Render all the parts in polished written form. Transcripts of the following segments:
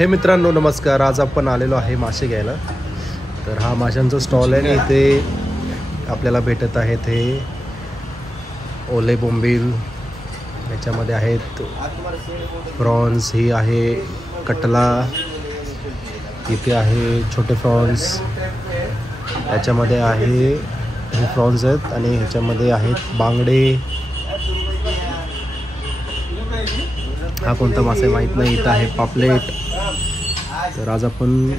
हे मित्रांनो नमस्कार. आज आपण आलेलो आहे मासे घ्यायला. तर हा माशांचा स्टॉल आहे. इथे आपल्याला भेटत आहेत हे ओले बोंबील, याच्यामध्ये आहेत प्रॉन्स, ही आहे कटला, इथे आहे छोटे प्रॉन्स, याच्यामध्ये आहे हे प्रॉन्स आहेत आणि ह्याच्यामध्ये आहेत बांगडे. हा कोणता मासा आहे माहीत नाही. इथं आहे पापलेट. तर आज आपण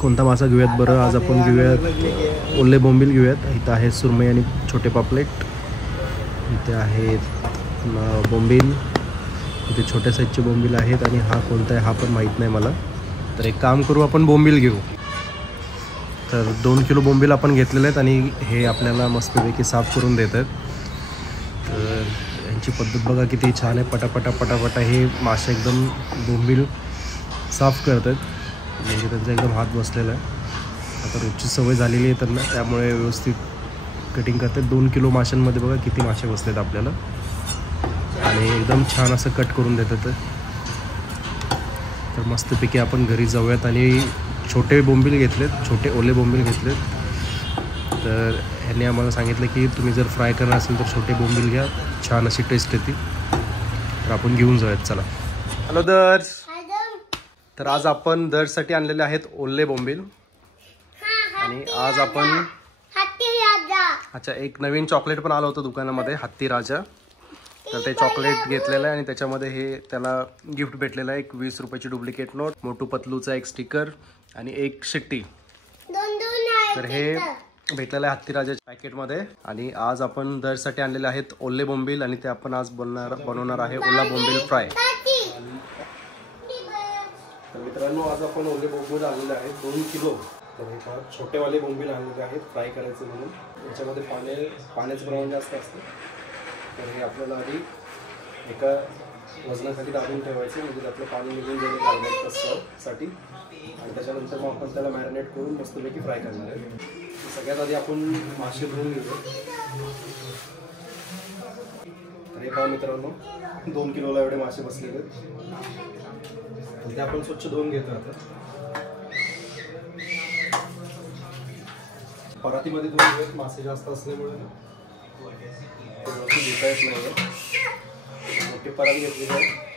कोणता मासा घेऊयात बरं? आज आपण घेऊयात ओले बोंबील घेऊयात. इथं आहे सुरमई आणि छोटे पापलेट. इथे आहेत बोंबील, इथे छोट्या साईजचे बोंबील आहेत. आणि हा कोणता आहे हा पण माहीत नाही मला. तर एक काम करू, आपण बोंबील घेऊ. तर 2 किलो बोंबील आपण घेतलेले आहेत आणि हे आपल्याला मस्तपैकी साफ करून देतात. तर यांची पद्धत बघा किती छान आहे. पटापटा पटापटा हे मासे एकदम बोंबील साफ करतात. म्हणजे त्यांचा एकदम हात बसलेला आहे. आता रोजची सवय झालेली आहे त्यांना, त्यामुळे व्यवस्थित कटिंग करतात. 2 किलो माशांमध्ये बघा किती मासे बसलेत आपल्याला. आणि एकदम छान असं कट करून देतात. तर मस्तपैकी आपण घरी जाऊयात. आणि छोटे बोंबील घेतलेत, छोटे ओले बोंबील घेतलेत. तर ह्यांनी आम्हाला सांगितलं की तुम्ही जर फ्राय करणार असेल तर छोटे बोंबील घ्या, छान अशी टेस्ट येते. तर आपण घेऊन जाऊयात, चला. हॅलो दर्श. तर आज आपण दर्शसाठी आणलेले आहेत ओले बोंबील. आणि आज आपण अच्छा एक नवीन चॉकलेट पण आलं होतं दुकानामध्ये, हत्ती राजा. तर ते चॉकलेट घेतलेलं आहे आणि त्याच्यामध्ये हे त्याला गिफ्ट भेटलेलं आहे. एक 20 रुपयाची डुप्लिकेट नोट, मोटू पतलूचा एक स्टिकर आणि एक शिट्टी. तर हे भेटलेलं आहे हत्तीराजाच्या पॅकेटमध्ये. आणि आज आपण दर्शसाठी आणलेले आहेत ओले बोंबील आणि ते आपण आज बनवणार आहे ओला बोंबील फ्राय. तर मित्रांनो आज आपण ओले बोंबील आणलेले आहेत 2 किलो. तर हे फार छोटेवाले बोंबील आणलेले आहेत फ्राय करायचे म्हणून. याच्यामध्ये पाण्याचं प्रमाण जास्त असतं. तर हे आपल्याला आधी एका वजनाखाली दाबून ठेवायचे, म्हणजे त्यातलं पाणी निघून जाईल अर्ध्या तासासाठी. आणि त्याच्यानंतर मग आपण त्याला मॅरिनेट करून मस्तपैकी फ्राय करणार आहे. सगळ्यात आधी आपण मासे धुवून घेऊ. तर हे पहा मित्रांनो 2 किलोला एवढे मासे बसलेले आहेत. ते आपण स्वच्छ धुवून घेतो. आता परातीमध्ये धुवून घेऊयात. मासे जास्त असल्यामुळे धुता येत नाही. मोठी परात घेतली आहे.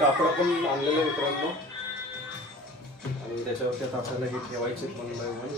कापड आपण आणलेलं मित्रांनो आणि त्याच्यावरती आता आपल्याला हे ठेवायचे वन बाय वन.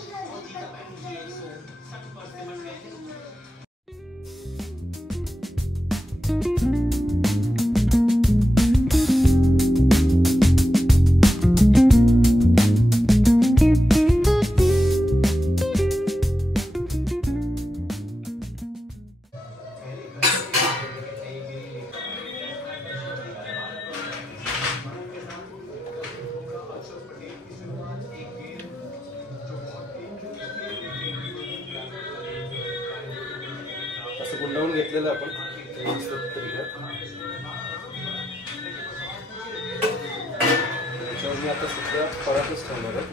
असं गुंडाळून घेतलेलं आपण त्याच्यावर मी आता सध्या परातच ठेवणार आहे.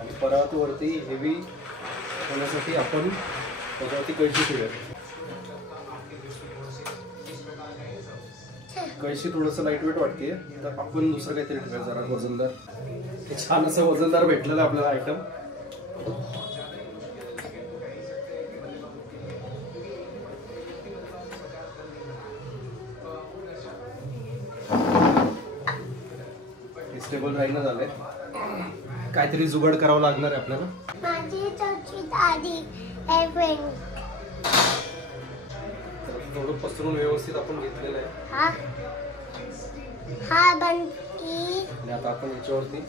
आणि परातवरती हेवी होण्यासाठी आपण त्याच्यावरती कळशी ठेवूया. कळशी थोडंसं लाईट वेट वाटते, तर आपण दुसरं काहीतरी ठेवूया जरा वजनदार. छान असं वजनदार भेटलेलं आपल्याला आयटम. स्टेबल राहीना झालंय, काहीतरी जुगाड करावं लागणार आहे आपल्याला. थोडं पसरून व्यवस्थित आपण घेतलेलं आहे. आणि आता आपण याच्यावरती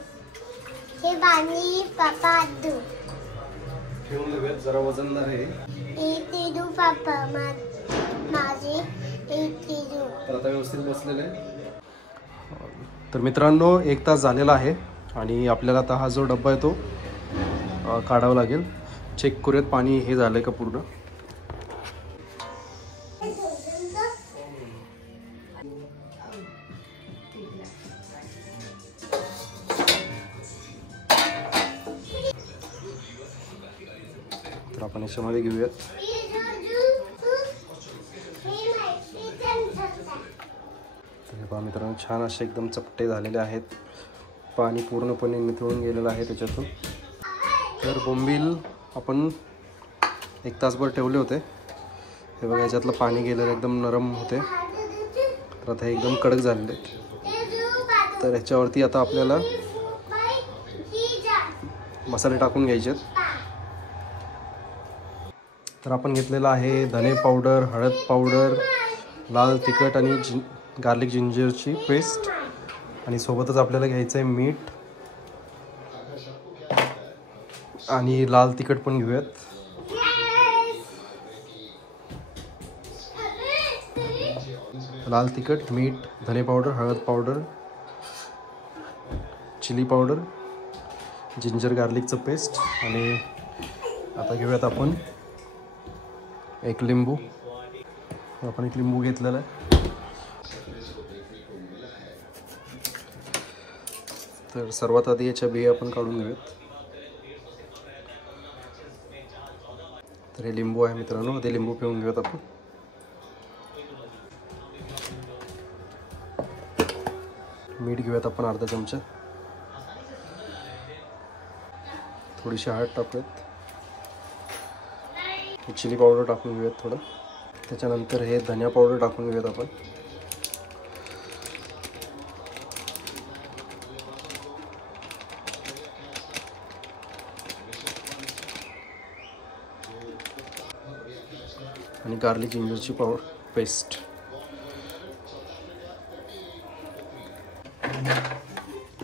ठेवून देऊयात. जरा वजनदार आहे. तर आता व्यवस्थित बसलेलं आहे. तर मित्रांनो 1 तास झालेला आहे आणि आपल्याला आता हा जो डब्बा आहे तो काढावा लागेल. चेक करूयात पाणी हे झालंय का पूर्ण. तर आपण याच्यामध्ये घेऊयात. तर पहा मित्रांनो, छान असे एकदम चपटे झालेले आहेत. पाणी पूर्णपणे निथळून गेलेलं आहे त्याच्यातून. तर बोंबील आपण 1 तासभर ठेवले होते. हे बघा, याच्यातलं पाणी गेलेलं एकदम नरम होते. तर आता हे एकदम कडक झालेले. तर ह्याच्यावरती आता आपल्याला मसाले टाकून घ्यायचे. तर आपण घेतलेला आहे धने पावडर, हळद पावडर, लाल तिखट आणि गार्लिक जिंजरची पेस्ट. आणि सोबतच आपल्याला घ्यायचं आहे मीठ आणि लाल तिखट पण घेऊयात. लाल तिखट, मीठ, धने पावडर, हळद पावडर, चिली पावडर, जिंजर गार्लिकचं पेस्ट. आणि आता घेऊयात आपण एक लिंबू. आपण एक लिंबू घेतलेला आहे. तर सर्वात आधी याच्या बिया आपण काढून घेऊयात. तर हे लिंबू आहे मित्रांनो, ते लिंबू पिळून घेऊयात आपण. मीठ घेऊयात आपण अर्धा चमचा. थोडीशी हळद टाकूयात. चिली पावडर टाकून घेऊयात थोडं. त्याच्यानंतर हे धनिया पावडर टाकून घेऊयात आपण. आणि गार्लिक जिंजरची पावडर पेस्ट.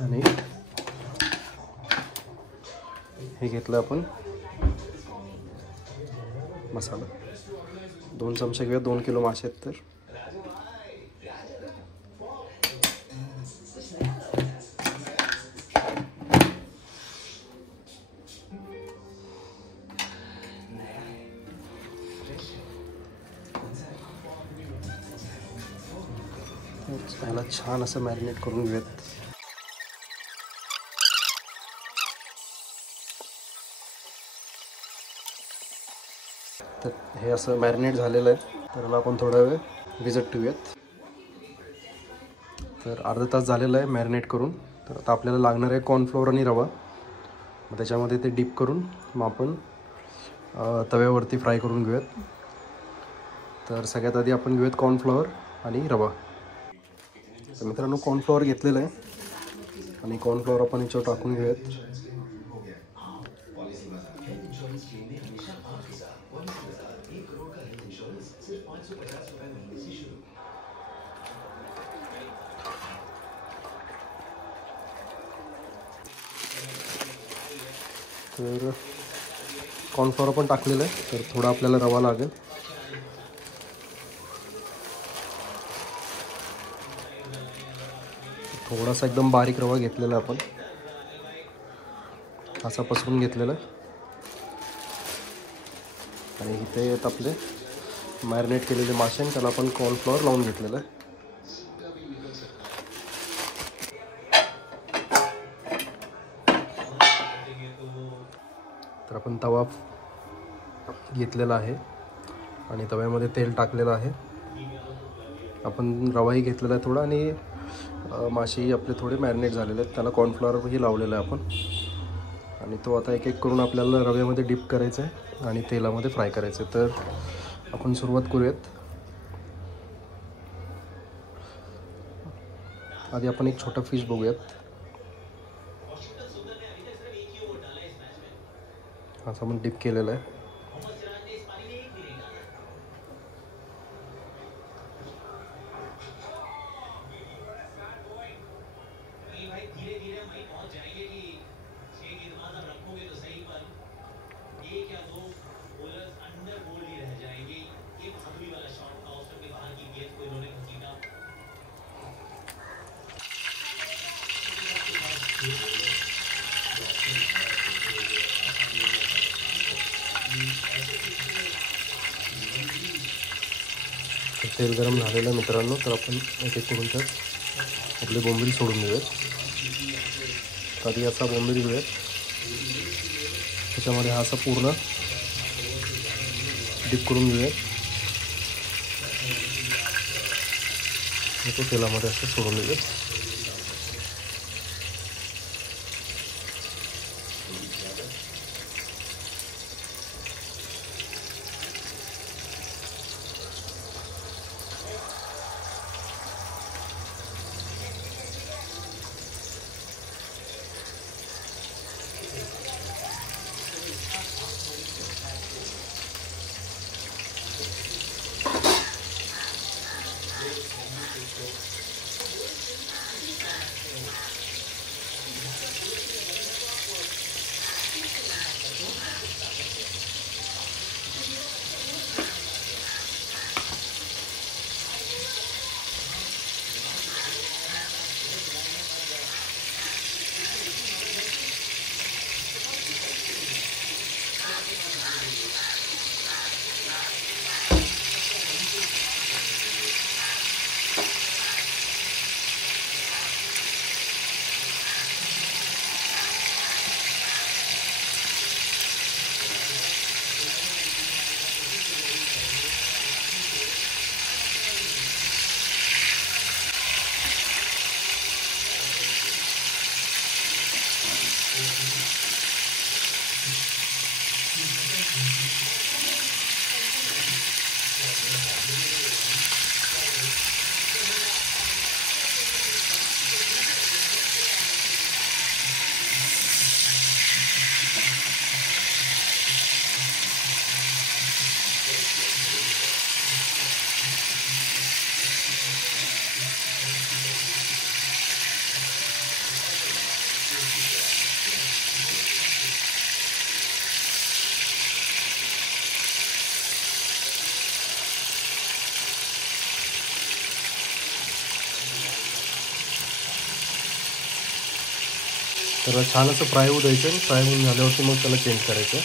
आणि हे घेतलं आपण मसाला. 2 चमचे घेऊया. 2 किलो मासे आहेत तर. याला छान असं मॅरिनेट करून घेऊयात. तर हे असं मॅरिनेट झालेलं आहे. तर याला आपण थोडा वेळ भिजत ठेवूयात. तर अर्धा तास झालेलं आहे मॅरिनेट करून. तर आता आपल्याला लागणार आहे कॉर्नफ्लोअर आणि रवा. मग त्याच्यामध्ये ते डीप करून मग आपण तव्यावरती फ्राय करून घेऊयात. तर सगळ्यात आधी आपण घेऊयात कॉर्नफ्लोअर आणि रवा. तर मित्रांनो, कॉर्नफ्लोअर घेतलेलं आहे आणि कॉर्नफ्लोअर आपण याच्यावर टाकून घेऊयात. तर कॉर्नफ्लोअर पण टाकलेलं आहे. तर थोडा आपल्याला रवा लागेल. थोडासा एकदम बारीक रवा घेतलेला आपण, असा पसरून घेतलेला. आणि इथे येत आपले मॅरिनेट केलेले मासे आणि त्याला आपण कॉर्नफ्लोअर लावून घेतलेलं आहे. तर आपण तवा घेतलेला आहे आणि तव्यामध्ये तेल टाकलेलं आहे. आपण रवाही घेतलेला आहे थोडा आणि मासेही आपले थोडे मॅरिनेट झालेले आहेत. त्याला कॉर्नफ्लॉवरही लावलेलं आहे आपण. आणि तो आता एक एक करून आपल्याला रव्यामध्ये डिप करायचं आहे आणि तेलामध्ये फ्राय करायचं आहे. तर आपण सुरुवात करूयात. आधी आपण एक छोटा फिश बघूयात. असं आपण डिप केलेलं आहे. तेल गरम झालेलं आहे मित्रांनो. तर आपण एक एक करून त्यात आपले बोंबील सोडून देऊयात. आधी असा बोंबील घेऊयात. त्याच्यामध्ये हा असा पूर्ण डिप करून घेऊयात. ते तेलामध्ये असं सोडून देऊयात. तर छान असं फ्राय होऊ द्यायचं आणि फ्राय होऊन झाल्यावरती मग त्याला चेंज करायचं.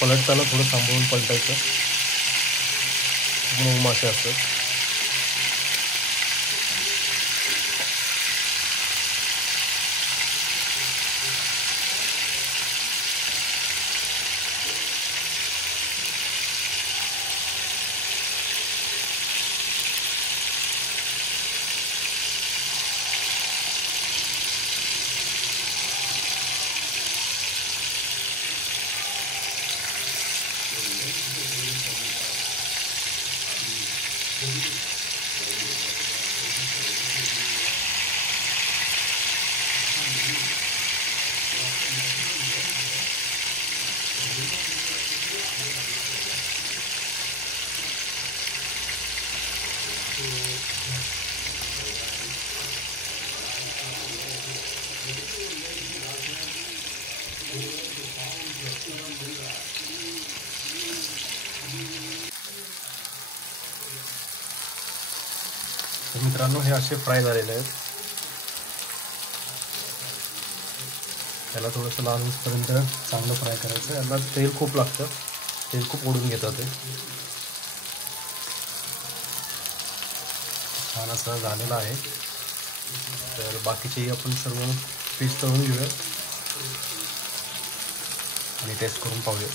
पलटताना थोडं सांभाळून पलटायचं. मग मासे असतात. तर मित्रांनो, हे असे फ्राय झालेले आहेत. त्याला थोडंसं लाल होईपर्यंत चांगलं फ्राय करायचं. याला तेल खूप लागतं, तेल खूप ओढून घेतात ते. छान असं झालेलं आहे. तर बाकीचेही आपण सर्व पीस तळून घेऊया आणि टेस्ट करून पाहूया.